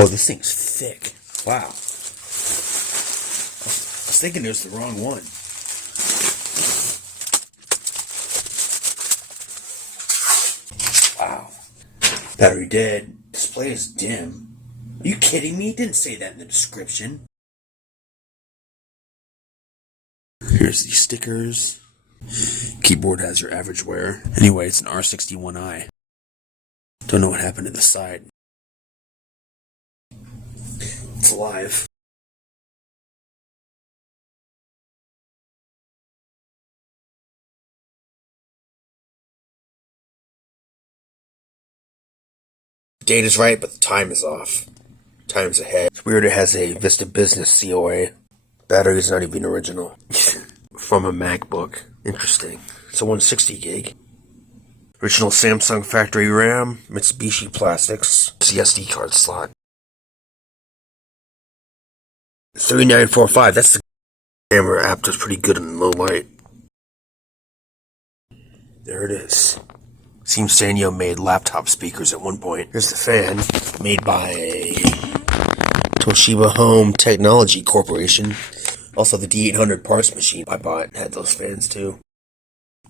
Whoa, this thing's thick. Wow. I was thinking it was the wrong one. Wow. Battery dead. Display is dim. Are you kidding me? It didn't say that in the description. Here's the stickers. Keyboard has your average wear. Anyway, it's an R61i. Don't know what happened to the side. It's alive. The date is right, but the time is off. Time's ahead. It's weird it has a Vista Business COA. Battery's not even original. From a MacBook. Interesting. It's a 160 gig. Original Samsung factory RAM. Mitsubishi plastics. It's the SD card slot. 3945. That's the camera app that's pretty good in low light. There it is. Seems Sanyo made laptop speakers at one point. Here's the fan, made by Toshiba Home Technology Corporation. Also, the D800 parts machine I bought had those fans too.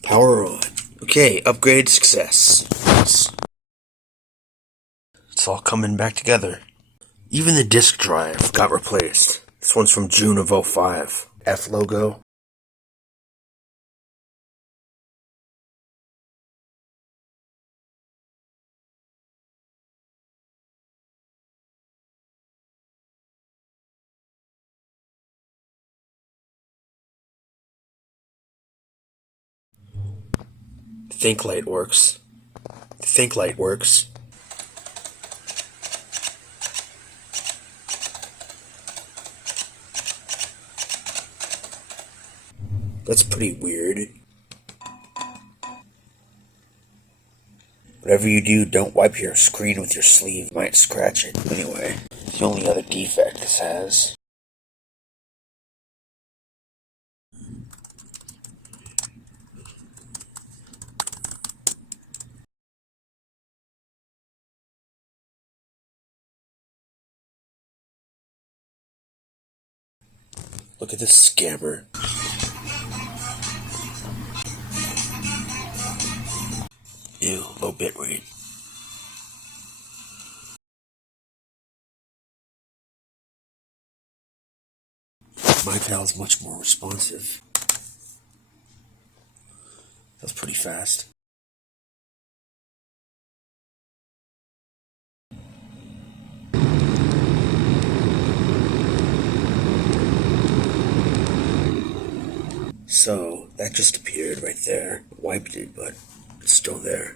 Power on. Okay, upgrade success. It's all coming back together. Even the disk drive got replaced. This one's from June of 05. F logo. Thinklight works. Thinklight works. That's pretty weird. Whatever you do, don't wipe your screen with your sleeve. You might scratch it. Anyway, it's the only other defect this has. Look at this scammer. Ew, low bitrate. mypal is much more responsive. That's pretty fast. So, that just appeared right there. Wiped it, but it's still there.